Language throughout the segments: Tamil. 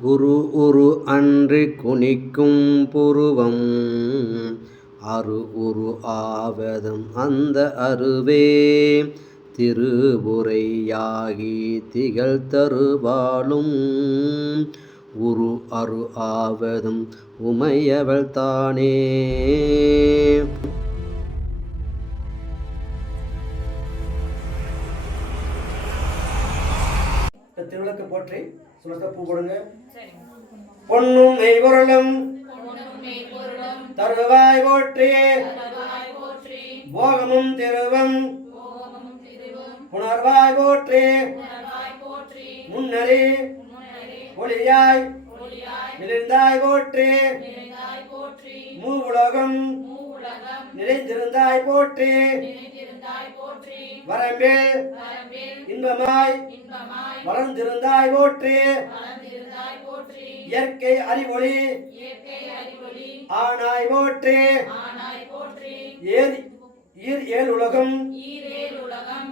குரு உரு அன்று குனிக்கும் புருவம். அரு உரு ஆவதும் அந்த அருவே. திருவுரையாகி திகழ் தருவாளும் உரு அரு ஆவதும் உமையவள் தானே. சொல்லுங்க. பூ பொன்னும் மெய்பொருளும் தருவாய் போற்றி. போகமும் திருவம் புணர்வாய் போற்றி. முன்னறி ஒளியாய் மிளிர்ந்தாய் போற்றி. மூ உலகம் நிறைந்திருந்தாய் போற்றி. வரம்பில் இன்பமாய் வளர்ந்திருந்தாய் போற்றி. இயற்கை அறிவொளி ஆனாய் போற்றி. ஈர் ஏழ் உலகம்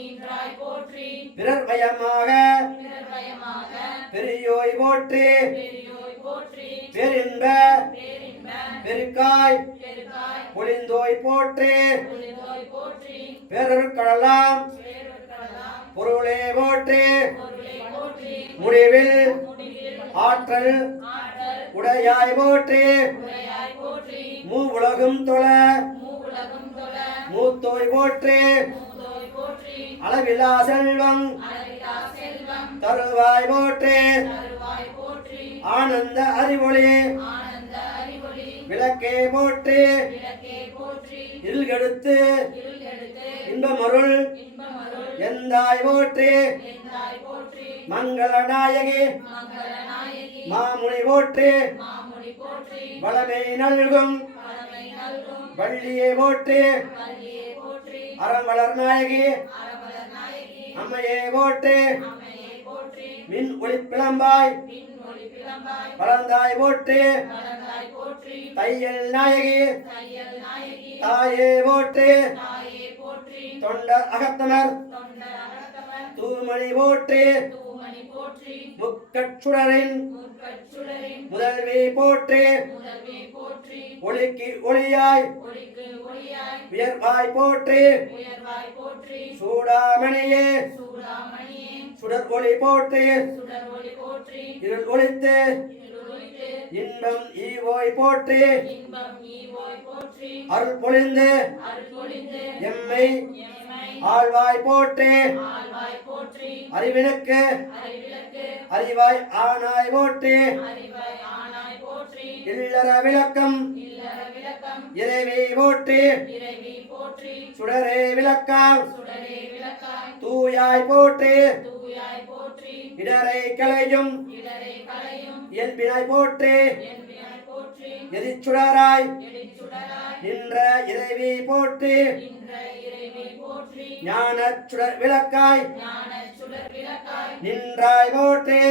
ஈன்றாய் போற்றி. பிறர் பயமாக பெரியோய் போற்றி. பெரின்ப பெருக்காய். பொழிந்தோய் போற்றி. பேரர் கடலாம் பொருளே போற்றி. முடிவில் ஆற்றல் உடையாய் போற்றி. மூ உலகும் தொழ. மூத்தோய் போற்றி. அளவிலா செல்வம். தருவாய் போற்றி. ஆனந்த அறிவொளி. விளக்கே போற்றி. இருகெடுத்து இன்பமருள். எந்தாய் போற்றி. மங்கள நாயகி மாமுனி போற்றி. வளமை நல்கும். வள்ளியை போற்றி. அறம் வளர் நாயகி. அம்மையே போற்றி. மின் ஒளி பிளம்பாய். வளர்ந்தாய் போற்றி. தையல் நாயகி. தாயே போற்றி. தொண்டர் அகத்தனர் தூமணி போற்றி. முக்கச்சுடரின் முதல்வி போற்றி. ஒளிக்கு ஒளியாய். உயர்வாய் போற்றி. சூடாமணியே. சுடர் ஒளி போற்றி. இருள் ஒளித்து இன்பம் ஈவோய் போற்றி. அருள் பொழிந்து எம்மை. ஆழ்வாய் போற்றி. அறிவினுக்கு அறிவாய் ஆனாய் போற்றி. இல்லற விளக்கம். இறைவி போற்றி. சுடரே விளக்கம் தூயாய் போற்றி. இடரை களையும். இயல்பினாய் போற்றி. எதிர்ச்சுடராய் நின்ற இறைவி போற்றி. ஞான சுடர் விளக்காய். நின்றாய் போற்றி.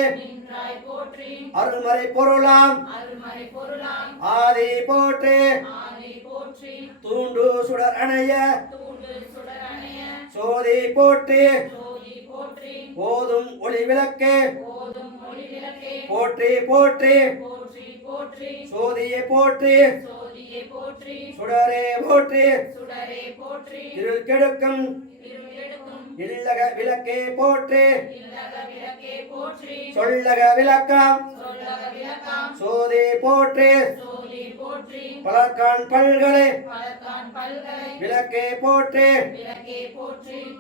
அருள்மறை பொருளாம். ஆதி போற்றி. தூண்டு சுடர் அணைய. சோதி போற்றி. போதும் ஒளி விளக்கு. போற்றி போற்றி. சோதியை போற்றி. சுடரே போற்றி. இருள் கெடுக்கும். இல்லக விளக்கே போற்றி. சொல்லக விளக்கம். சோதி போற்றி. பலர்கான் பல்களை விளக்கே போற்றி.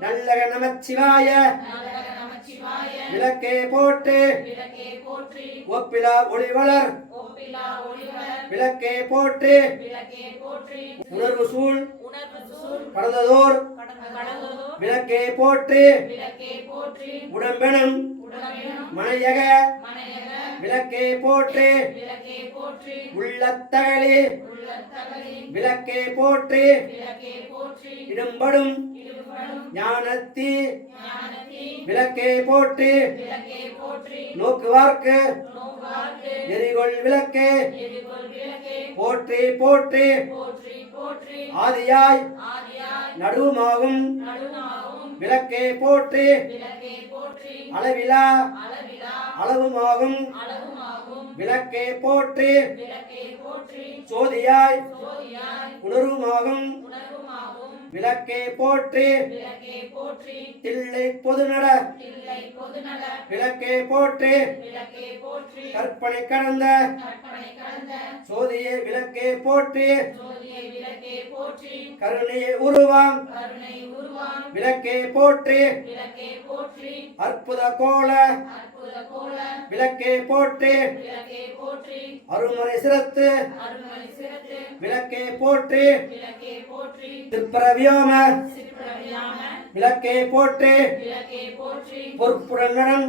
நல்லக நமச்சிவாய. விளக்கே போற்றி. ஒப்பிலா ஒளிவளர் விளக்கே போற்றி. உணர்வு சூழ். கடந்ததோர். விளக்கே போற்றி. உடம்பெனும். மனையக. விளக்கே போற்றி. உள்ளத்தகளி. விளக்கே போற்றி. இடம்படும். ஞானத்தி விளக்கே போற்றி நோக்குவார்க்கு எரிகொள் விளக்கே போற்றி போற்றி ஆதியாய் நடுவுமாகும் விளக்கே போற்றி அளவிலா அளவுமாகும் விளக்கே போற்றி சோதியாய் உணர்வுமாகும் விளக்கே போற்றி தில்லை பொதுநட விளக்கே போற்றி கற்பனை கடந்த சோதியை விளக்கே போற்றி கருணையை உருவாம் விளக்கே போற்றி அற்புத கோல விளக்கே போற்றி அருமறை சிரத்து விளக்கே போற்றி திருப்பரவியோம விளக்கே போற்றி பொற்புடனுடன்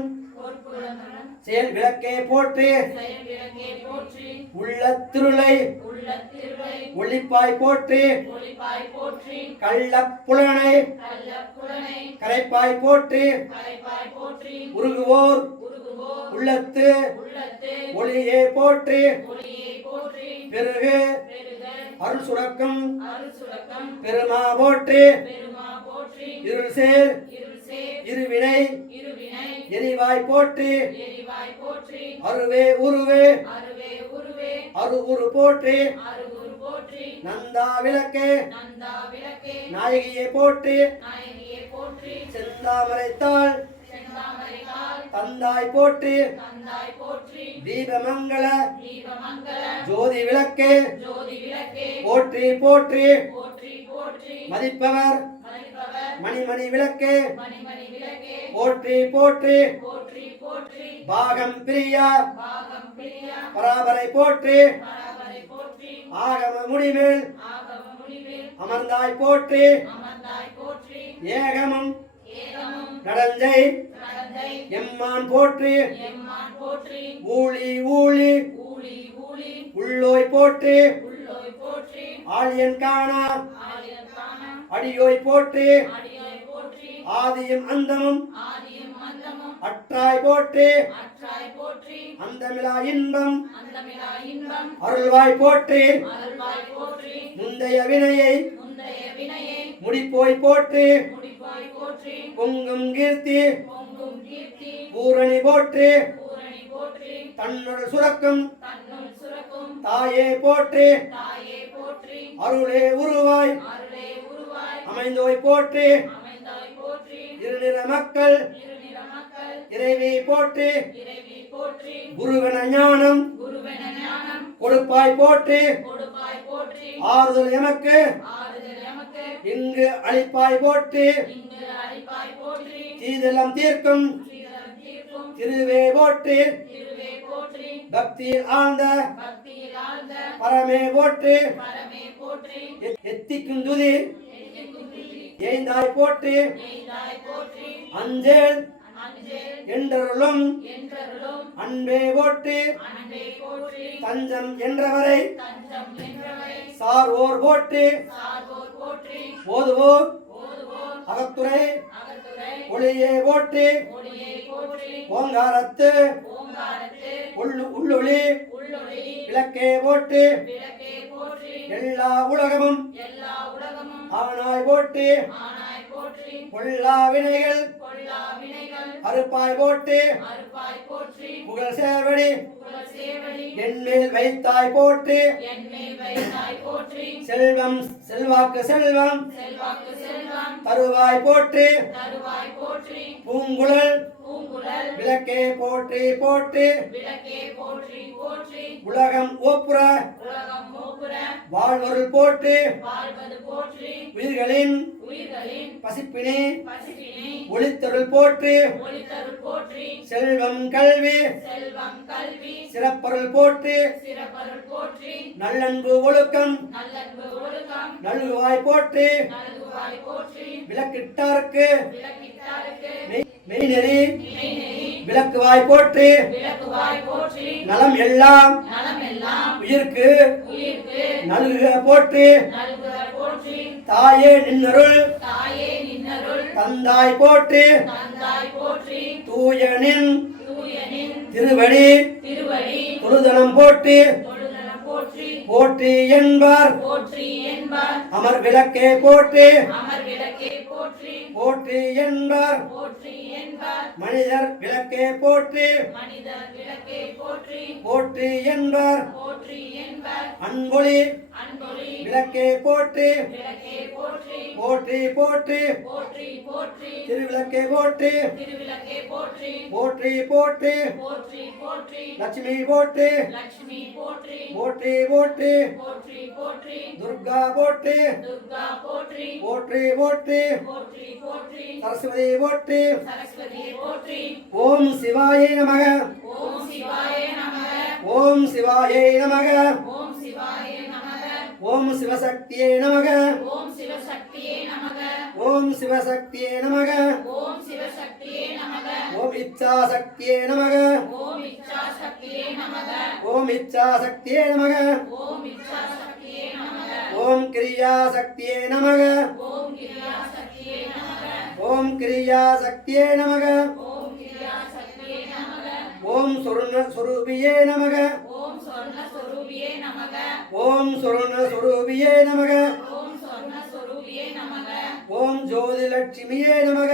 செயல் விளக்கே போற்றி உள்ள திருளை ஒளிப்பாய் போற்றி கள்ள புலனை கரைப்பாய் போற்றி உருகுவோர் உள்ளத்து ஒளியே போற்றி பெருகு அருள் சுடக்கம் பெருமா போற்றி. இருள் சேர். இருவினை. எரிவாய் போற்றி. அருவே உருவே. அரு உரு போற்றி. நந்தா விளக்கே. நாயகியை போற்றி. செந்தாமரைத்தாள். தந்தாய் போற்றி. தீபமங்கள ஜோதி விளக்கே போற்றி போற்றி. மதிப்பவர். மணிமணி விளக்கே. போற்றி போற்றி. பாகம் பிரியா. பராபரை போற்றி. ஆகம முடிமேல் அமர்ந்தாய் போற்றி. ஏகமம் நடஞ்சை எம்மான் போற்றி ஊழி ஊழி உள்ளோய் போற்றி ஆழியன் காணா அடியோய் போற்றி ஆதியும் அந்தமும் அற்றாய் போற்றி அந்தமிலா இன்பம் அருள்வாய் போற்றி முந்தைய வினையை முடிப்போய் போற்றி பொங்கும் கீர்த்தி. பூரணி போற்றி. தன்னுள் சுரக்கும். தாயே போற்றி. அருளே உருவாய். அமைந்தோய் போற்றி. இருநிற மக்கள். இறைவி போற்றி. குருவன ஞானம். கொடுப்பாய் போற்றி. ஆறுதல் எமக்கு. இங்கு அளிப்பாய் போற்றி. தீதலம் தீர்க்கும். திருவே போற்றி. பக்தியில் ஆழ்ந்த. பரமே போற்றி. எத்திக்கும் துதி. ஏய்ந்தாய் போற்றி. அஞ்சேல். என்றருளும் அன்பே போற்றி தஞ்சம் என்றவரை சார்வோர் போற்றி ஓதுவோர் அகத்துறை ஒளியே போற்றி ஓங்காரத்து உள்ளு உள்ளொளி விளக்கே போற்றி எல்லா உலகமும் ஆனாய் போற்றி பொல்லா வினைகள். அறுப்பாய் போற்றி. புகழ் சேவடி என்மேல் வைத்தாய் போற்றி. செல்வம் செல்வாக்கு செல்வம். தருவாய் போற்றி. பூங்குழல். விளக்கே போற்றி போற்றி. உலகம் ஓப்புற. வாழ்வருள் போற்றி. உயிர்களின் பசிப்பினி ஒளித்தருள் போற்றி செல்வம் கல்வி சிறப்பருள் போற்றி நல்லன்பு ஒழுக்கம் நல்குவாய் போற்றி விளக்கிட்டார்க்கு மெய்- மெய்நெறி விளக்குவாய் போற்றி நலம் எல்லாம் உயிர்க்கு நல்குக போற்றி தாயே நின்னருள் தந்தாய் போற்றி. தூயனின் திருவடி. திருவடி. தொழுதனம் போற்றி. போற்றி. என்பார். அமர் விளக்கே போற்றி. போற்றி. போற்றி என்பார். மனிதர் விளக்கே போற்றி. போற்றி. போற்றி என்பார். அன்பொழி விளக்கே போற்றி. போற்றி. போற்றி போற்றி. போற்றி போற்றி. திருவிளக்கே போற்றி. போற்றி. போற்றி போற்றி. போற்றி போற்றி. லட்சுமி போற்றி. போற்றி போற்றி. போற்றி போற்றி. போற்றி. துர்கா போற்றி. போற்றி போற்றி. போற்றி போற்றி. போற்றி. சரஸ்வதி போற்றி. ஓம் சிவாய நமக. ஓம் சிவாய நமக. ஓம் சிவசக்தியே நமக. ஓம் சிவசக்தியே நமக. ஓம் சிவசக்தியே நமக. ஓம் சிவசக்தியே நமக. ஓம் இச்சாசக்தியே நமக. ஓம் ஓம் இச்சாசக்தியே நமக. ஓம் கிரியாசக்தியே நமக. ஓம் கிரியாசக்தியே நமக. ஓம் கிரியாசக்தியே நமக. ஓம் கிரியாசக்தியே நமக. ஓம் சுருண சுரூபியே நமக. ஓம் சொர்ண சொரூபியே நமக. ஓம் சுரூபியே நமக. ஓம் சொரூபியே நமக.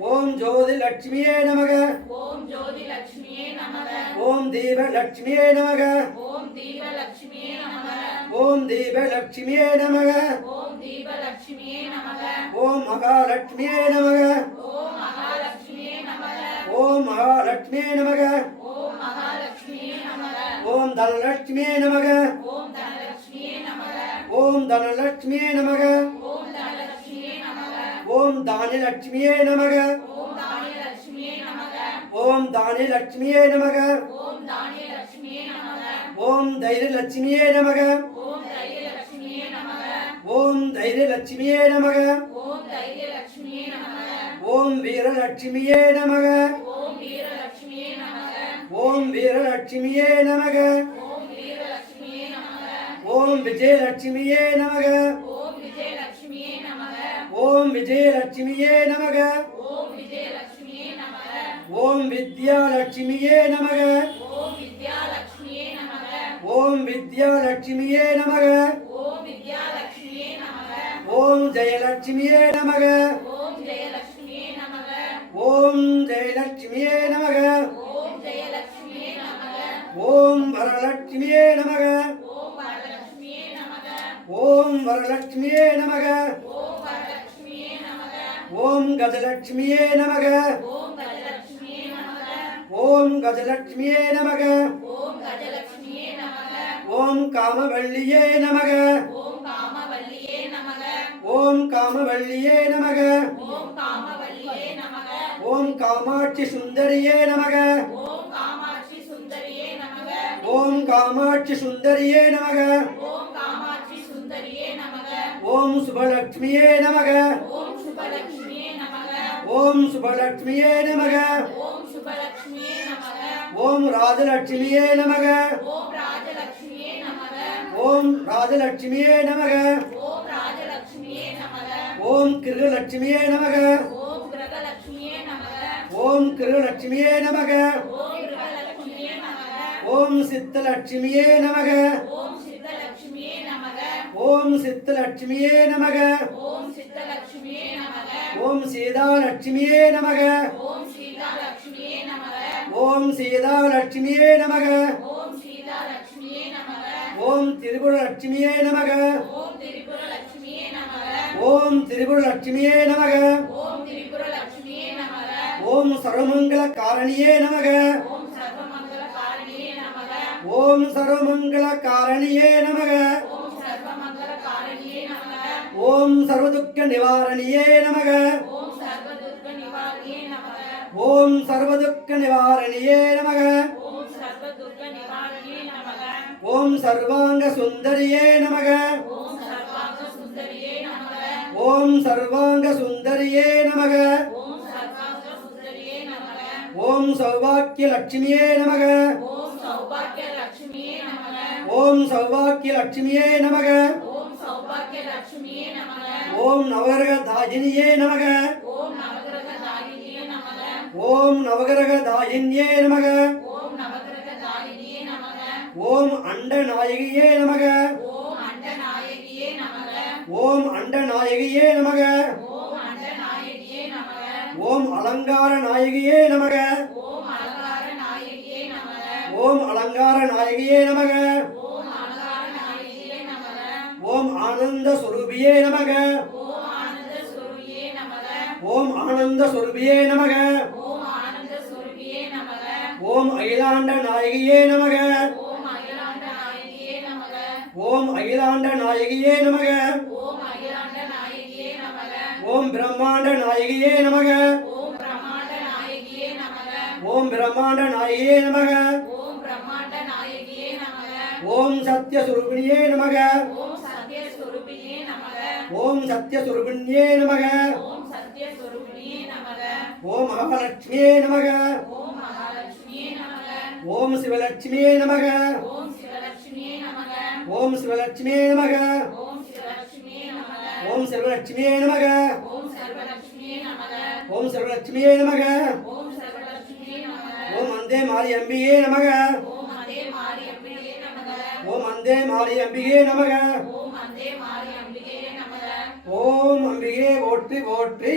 ஓம் ஜோதி லட்சுமியே நமக ஓம் ஜோதி லட்சுமியே நமக ஓம் தீப லட்சுமியே நமக ஓம் தீப லட்சுமியே நமக ஓம் தீப லட்சுமியே நமக ஓம் தீப லட்சுமியே நமக ஓம் மகாலட்சுமியே நமக ஓம் மகாலட்சுமியே நமக ஓம் மகாலட்சுமியே நமக ஓம் மகாலட்சுமியே நமக ஓம் தனலட்சுமியே நமக ஓம் தனலட்சுமியே நமக ஓம் தனலட்சுமியே நமக ஓம் தனலட்சுமியே நமக ஓம் ஓம் தானியலட்சுமியே நமக ஓம் ஓம் தானியலட்சுமியே நமக ஓம் ஓம் தைரியலட்சுமியே நமக ஓம் ஓம் தைரியலட்சுமியே நமக ஓம் வீரலட்சுமியே நமக ஓம் வீரலட்சுமியே நமக ஓம் வீரலட்சுமியே நமக ஓம் வீரலட்சுமியே நமக ஓம் விஜயலட்சுமியே நமக ஓம் விஜயலட்சுமியே நமக ஓம் விஜயலட்சுமியே நமக ஓம் விஜயலட்சுமியே நமக ஓம் வித்யாலட்சுமியே நமக ஓம் வித்யாலட்சுமியே நமக ஓம் வித்யாலட்சுமியே நமக ஓம் வித்யாலட்சுமியே நமக ஓம் ஜெயலட்சுமியே நமக ஓம் ஜெயலட்சுமியே நமக ஓம் ஜெயலட்சுமியே நமக ஓம் ஜெயலட்சுமியே நமக ஓம் வரலட்சுமியே நமக ஓம் வரலட்சுமியே நமக ஓம் வரலட்சுமியே நமக ஓம் கஜலட்சுமியே நமக ஓம் கஜலட்சுமியே நமக ஓம் கஜலட்சுமியே நமக ஓம் கஜலட்சுமியே நமக ஓம் நமக நமக நமக நமக காமாட்சி சுந்தரியே நமக ஓம் காமாட்சி சுந்தரியே நமக ஓம் காமாட்சி சுந்தரியே நமக ஓம் காமாட்சி சுந்தரியே நமக ஓம் சுபலட்சுமியே நமக ஓம் சுபலட்சுமியே நமக ஓம் சுபலட்சுமியே நமக ஓம் சுபலட்சுமியே நமக ஓம் ராஜலட்சுமியே நமக ஓம் ராஜலட்சுமியே நமக ஓம் ராஜலட்சுமியே நமக ஓம் ராஜலட்சுமியே நமக ஓம் கிருகலட்சுமியே நமக ஓம் கிரகலட்சுமியே நமக ஓம் கிருகலட்சுமியே நமக ஓம் கிரகலட்சுமியே நமக ஓம் சித்தலட்சுமியே நமக ஓம் சித்தலட்சுமியே நமக ஓம் சித்தலட்சுமியே நமக ஓம் சீதாலட்சுமியே நமக ஓம் சீதாலட்சுமியே நமக ஓம் சீதாலட்சுமியே நமக ஓம் சீதாலட்சுமியே நமக ஓம் திரிபுரலட்சுமியே நமக ஓம் திரிபுரலட்சுமியே நமக ஓம் திரிபுரலட்சுமியே நமக ஓம் திரிபுரலட்சுமியே நமக ஓம் சர்வமங்கல காரணியே நமக ஓம் சர்வமங்கல காரணியே நமக ஓம் சர்வமங்கல காரணியே நமக ஓம் சர்வதுக்க நிவாரணியே நமக ஓம் சர்வதுக்க நிவாரணியே நமக ஓம் சர்வாங்க சுந்தரியே நமக ஓம் சர்வாங்க சுந்தரியே நமக ஓம் சௌபாக்கிய லட்சுமியே நமக ஓம் சௌபாக்கிய லட்சுமியே நமக ஓம் சௌபாக்கிய லட்சுமியே நமக ஓம் நவகிரக தாயினியே நமக ஓம் நவகிரக நாயகியே நமக ஓம் அண்ட நாயகியே நமக ஓம் அண்ட நாயகியே நமக ஓம் அலங்கார நாயகியே நமக ஓம் அலங்கார நாயகியே நமக ஆனந்த சுரூபியே நமக ஓம் ஆனந்த சுரூபியே நமக ஓம் அகிலாண்ட நாயகியே நமக ஓம் அகிலாண்ட நாயகியே நமக ஓம் பிரம்மாண்ட நாயகியே நமக ஓம் பிரம்மாண்ட நாயகியே நமக ஓம் சத்ய சுரூபிணியே நமக ஓம் சத்ய சுரூபிணியே நமக ஓம் சத்ய சுரூபிணியே நமக ஓம் மகாலட்சுமியே நமக ஓம் மகாலட்சுமியே நமக ஓம் சிவலட்சுமியே நமக ஓம் சிவலட்சுமியே நமக ஓம் சிவலட்சுமியே நமக ஓம் சிவலட்சுமியே நமக ஓம் சிவலட்சுமியே நமக ஓம் சர்வலட்சுமியே நமக ஓம் சிவலட்சுமியே நமக ஓம் சர்வலட்சுமியே நமக ஓம் அந்தே மாரி அம்பிகே நமக ஓம் அதே மாரி அம்பிகே நமக ஓம் அந்தே மாரி அம்பிகே நமக ஓம் அம்பிகே போற்றி போற்றி